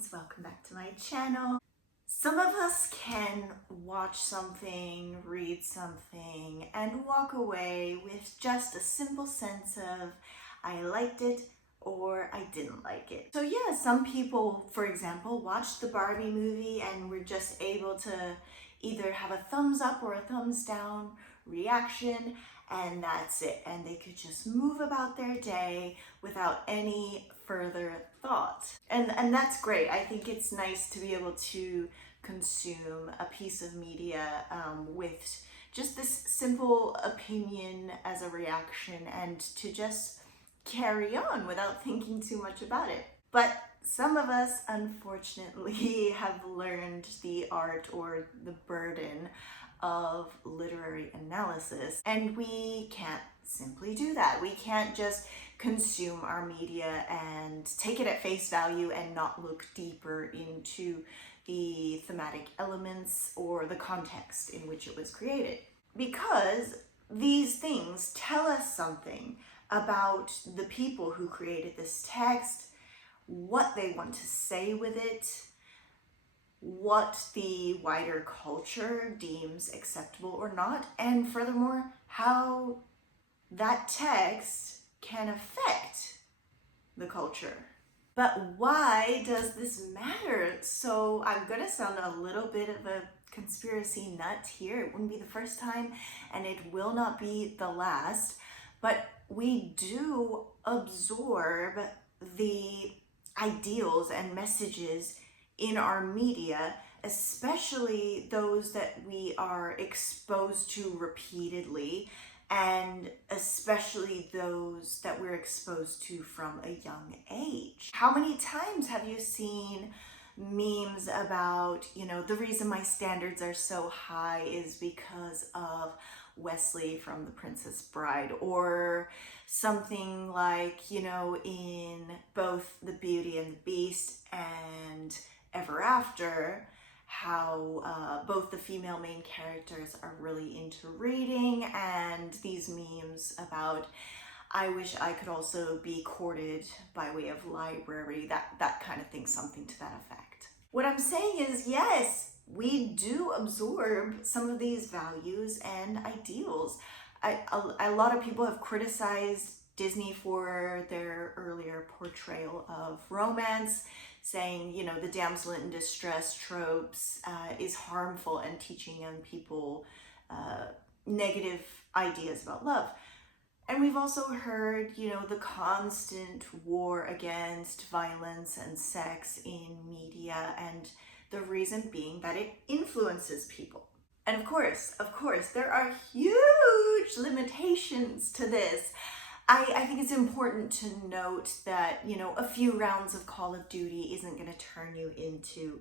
friends, welcome back to my channel. Some of us can watch something, read something, and walk away with just a simple sense of I liked it or I didn't like it. So yeah, some people, for example, watched the Barbie movie and were just able to either have a thumbs up or a thumbs down reaction, and that's it. And they could just move about their day without any further thought. And that's great. I think it's nice to be able to consume a piece of media with just this simple opinion as a reaction and to just carry on without thinking too much about it. But some of us, unfortunately, have learned the art or the burden of literary analysis, and we can't simply do that. We can't just consume our media and take it at face value and not look deeper into the thematic elements or the context in which it was created. Because these things tell us something about the people who created this text, what they want to say with it, what the wider culture deems acceptable or not, and furthermore, how that text can affect the culture. But why does this matter? So I'm gonna sound a little bit of a conspiracy nut here. It wouldn't be the first time, and it will not be the last, but we do absorb the ideals and messages in our media, especially those that we are exposed to repeatedly, and especially those that we're exposed to from a young age. How many times have you seen memes about, the reason my standards are so high is because of Wesley from The Princess Bride, or something like, in both The Beauty and the Beast and Ever After, how both the female main characters are really into reading, and these memes about I wish I could also be courted by way of library, that kind of thing, something to that effect. What I'm saying is, yes, we do absorb some of these values and ideals. A lot of people have criticized Disney for their earlier portrayal of romance, saying, the damsel in distress tropes is harmful and teaching young people negative ideas about love. And we've also heard, the constant war against violence and sex in media, and the reason being that it influences people. And of course, there are huge limitations to this. I think it's important to note that, a few rounds of Call of Duty isn't going to turn you into,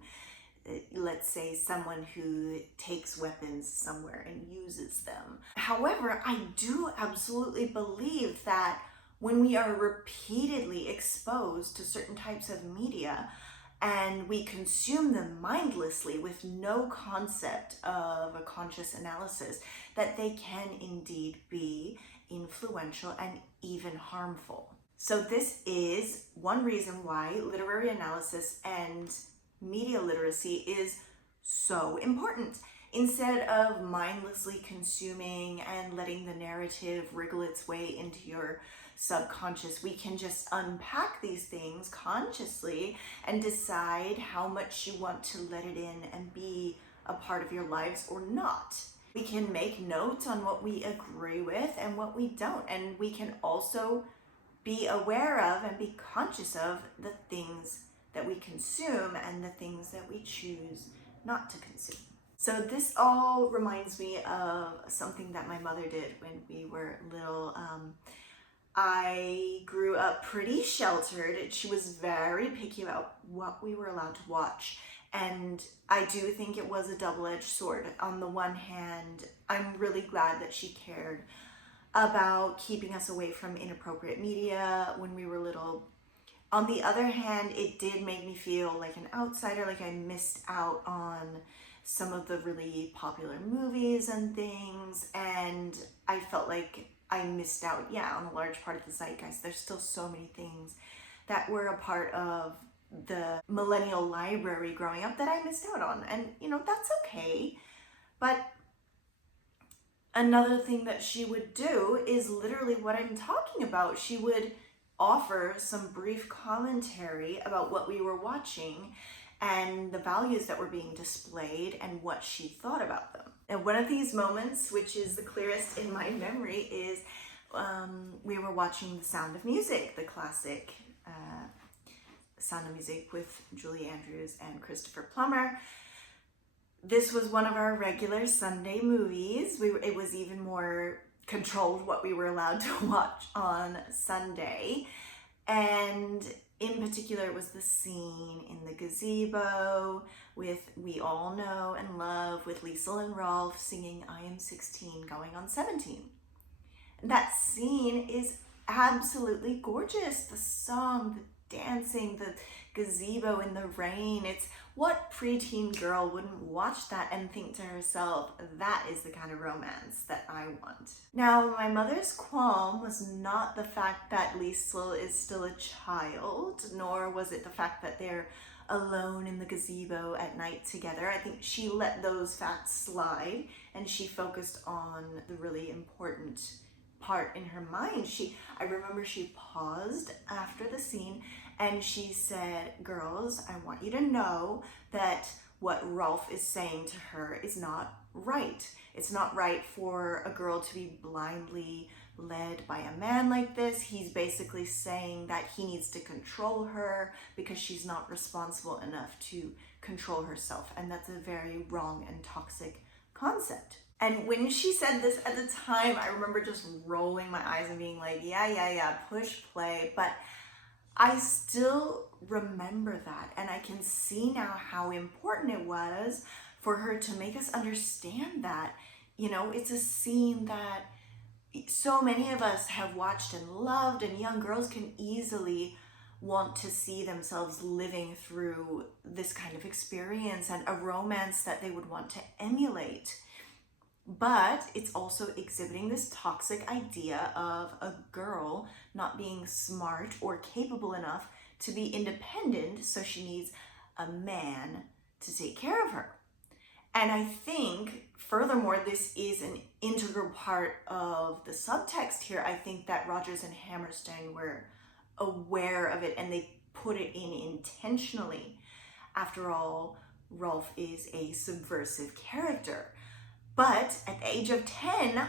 let's say, someone who takes weapons somewhere and uses them. However, I do absolutely believe that when we are repeatedly exposed to certain types of media and we consume them mindlessly with no concept of a conscious analysis, that they can indeed be influential and even harmful. So this is one reason why literary analysis and media literacy is so important. Instead of mindlessly consuming and letting the narrative wriggle its way into your subconscious, we can just unpack these things consciously and decide how much you want to let it in and be a part of your lives or not. We can make notes on what we agree with and what we don't, and we can also be aware of and be conscious of the things that we consume and the things that we choose not to consume. So this all reminds me of something that my mother did when we were little. I grew up pretty sheltered. She was very picky about what we were allowed to watch. And I do think it was a double-edged sword. On the one hand, I'm really glad that she cared about keeping us away from inappropriate media when we were little. On the other hand, it did make me feel like an outsider, like I missed out on some of the really popular movies and things, and I felt like I missed out, on a large part of the zeitgeist. There's still so many things that were a part of the millennial library growing up that I missed out on. And, that's okay. But another thing that she would do is literally what I'm talking about. She would offer some brief commentary about what we were watching and the values that were being displayed and what she thought about them. And one of these moments, which is the clearest in my memory, is we were watching The Sound of Music, the classic Sound of Music with Julie Andrews and Christopher Plummer. This was one of our regular Sunday movies. It was even more controlled what we were allowed to watch on Sunday. And in particular, it was the scene in the gazebo with We All Know and Love, with Liesl and Rolf singing I Am 16 Going on 17. That scene is absolutely gorgeous. The song, the dancing, the gazebo in the rain. It's what preteen girl wouldn't watch that and think to herself, that is the kind of romance that I want. Now, my mother's qualm was not the fact that Liesl is still a child, nor was it the fact that they're alone in the gazebo at night together. I think she let those facts slide and she focused on the really important part in her mind. I remember she paused after the scene and she said, girls, I want you to know that what Rolf is saying to her is not right. It's not right for a girl to be blindly led by a man like this. He's basically saying that he needs to control her because she's not responsible enough to control herself. And that's a very wrong and toxic concept. And when she said this at the time, I remember just rolling my eyes and being like, yeah, push play. But I still remember that, and I can see now how important it was for her to make us understand that, it's a scene that so many of us have watched and loved, and young girls can easily want to see themselves living through this kind of experience and a romance that they would want to emulate. But it's also exhibiting this toxic idea of a girl not being smart or capable enough to be independent, so she needs a man to take care of her. And I think, furthermore, this is an integral part of the subtext here. I think that Rodgers and Hammerstein were aware of it and they put it in intentionally. After all, Rolf is a subversive character. But at the age of 10,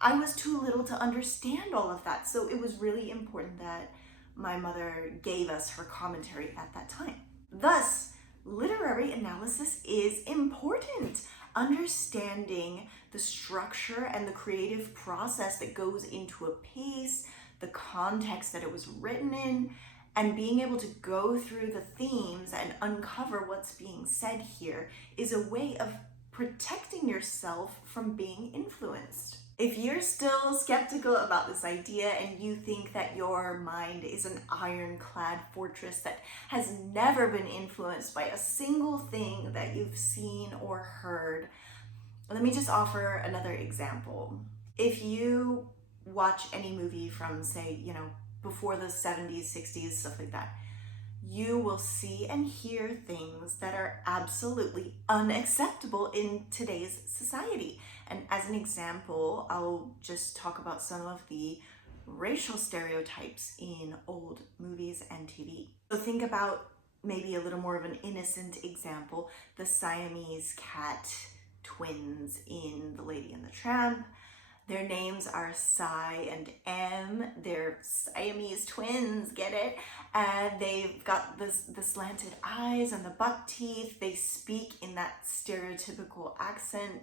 I was too little to understand all of that. So it was really important that my mother gave us her commentary at that time. Thus, literary analysis is important. Understanding the structure and the creative process that goes into a piece, the context that it was written in, and being able to go through the themes and uncover what's being said here is a way of protecting yourself from being influenced. If you're still skeptical about this idea and you think that your mind is an ironclad fortress that has never been influenced by a single thing that you've seen or heard, let me just offer another example. If you watch any movie from, say, before the 70s, 60s, stuff like that, you will see and hear things that are absolutely unacceptable in today's society. And as an example, I'll just talk about some of the racial stereotypes in old movies and TV. So think about maybe a little more of an innocent example, the Siamese cat twins in The Lady and the Tramp. Their names are Cy and M. They're Siamese twins, get it? And they've got the slanted eyes and the buck teeth. They speak in that stereotypical accent,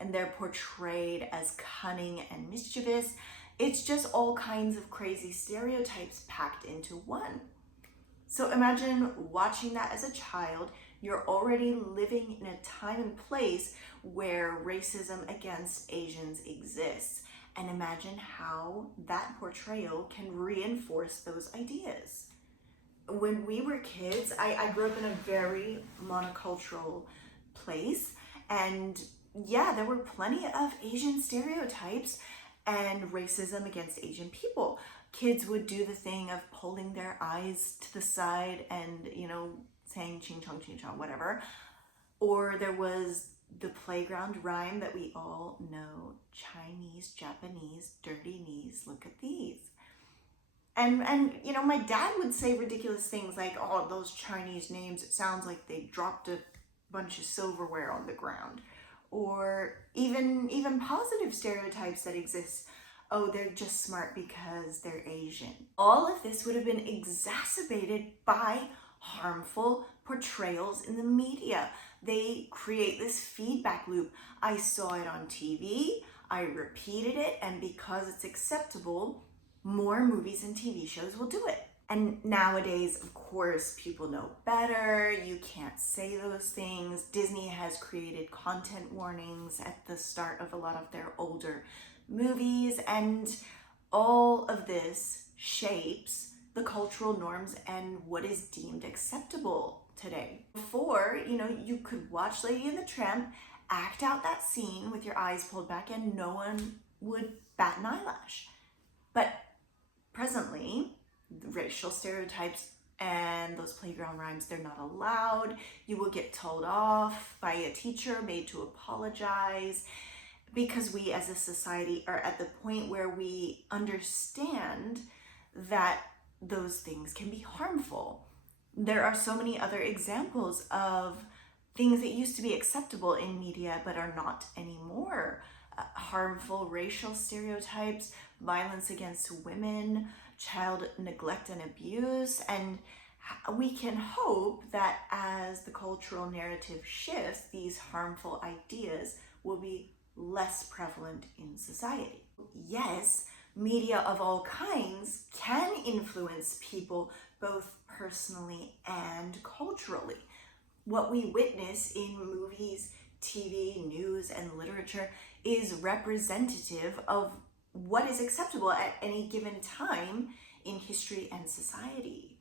and they're portrayed as cunning and mischievous. It's just all kinds of crazy stereotypes packed into one. So imagine watching that as a child. You're already living in a time and place where racism against Asians exists. And imagine how that portrayal can reinforce those ideas. When we were kids, I grew up in a very monocultural place. And yeah, there were plenty of Asian stereotypes and racism against Asian people. Kids would do the thing of pulling their eyes to the side and, saying ching chong, whatever. Or there was the playground rhyme that we all know: Chinese, Japanese, dirty knees, look at these. And my dad would say ridiculous things like, oh, those Chinese names, it sounds like they dropped a bunch of silverware on the ground. Or even positive stereotypes that exist. Oh, they're just smart because they're Asian. All of this would have been exacerbated by harmful portrayals in the media. They create this feedback loop. I saw it on TV, I repeated it, and because it's acceptable, more movies and TV shows will do it. And nowadays, of course, people know better. You can't say those things. Disney has created content warnings at the start of a lot of their older movies, and all of this shapes the cultural norms and what is deemed acceptable today. Before, you could watch Lady and the Tramp, act out that scene with your eyes pulled back, and no one would bat an eyelash. But presently, racial stereotypes and those playground rhymes, they're not allowed. You will get told off by a teacher, made to apologize, because we as a society are at the point where we understand that those things can be harmful. There are so many other examples of things that used to be acceptable in media but are not anymore. Harmful racial stereotypes, violence against women, child neglect and abuse, and we can hope that as the cultural narrative shifts, these harmful ideas will be less prevalent in society. Yes, media of all kinds can influence people both personally and culturally. What we witness in movies, TV, news, and literature is representative of what is acceptable at any given time in history and society.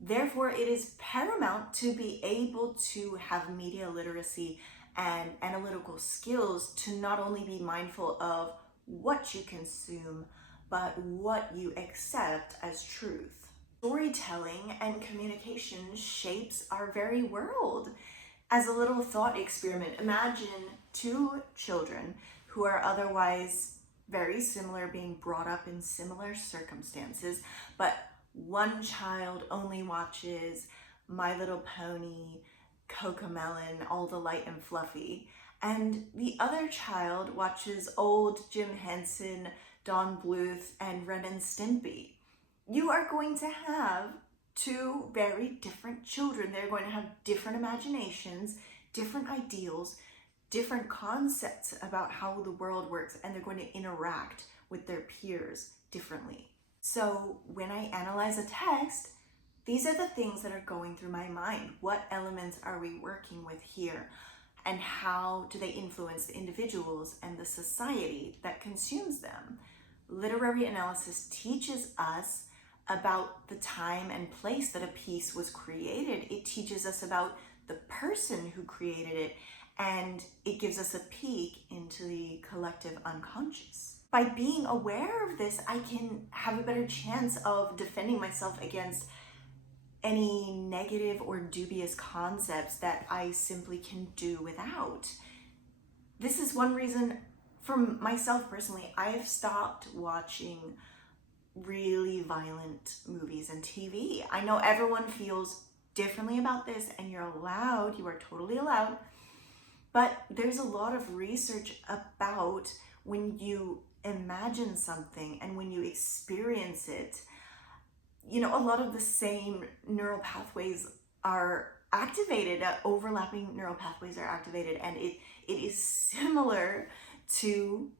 Therefore, it is paramount to be able to have media literacy and analytical skills to not only be mindful of what you consume, but what you accept as truth. Storytelling and communication shapes our very world. As a little thought experiment, imagine two children who are otherwise very similar, being brought up in similar circumstances, but one child only watches My Little Pony, Cocomelon, All the Light and Fluffy, and the other child watches old Jim Henson, Don Bluth, and Ren and Stimpy. You are going to have two very different children. They're going to have different imaginations, different ideals, different concepts about how the world works, and they're going to interact with their peers differently. So when I analyze a text, these are the things that are going through my mind. What elements are we working with here? And how do they influence the individuals and the society that consumes them? Literary analysis teaches us about the time and place that a piece was created. It teaches us about the person who created it, and it gives us a peek into the collective unconscious. By being aware of this, I can have a better chance of defending myself against any negative or dubious concepts that I simply can do without. This is one reason, for myself personally, I've stopped watching really violent movies and TV. I know everyone feels differently about this, and you are totally allowed, but there's a lot of research about when you imagine something and when you experience it, a lot of the same neural pathways are activated, overlapping neural pathways are activated, and it is similar to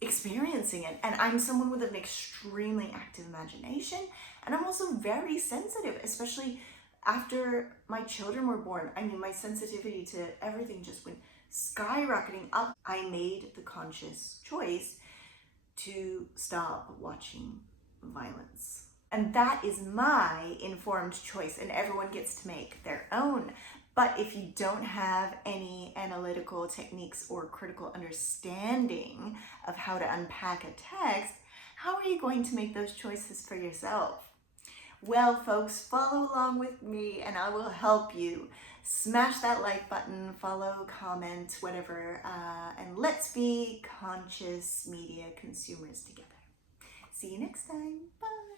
experiencing it. And I'm someone with an extremely active imagination, and I'm also very sensitive, especially after my children were born. I mean, my sensitivity to everything just went skyrocketing up. I made the conscious choice to stop watching violence. And that is my informed choice, and everyone gets to make their own. But if you don't have any analytical techniques or critical understanding of how to unpack a text, How are you going to make those choices for yourself? Well, folks, follow along with me and I will help you. Smash that like button, follow, comment, whatever, and let's be conscious media consumers together. See you next time. Bye.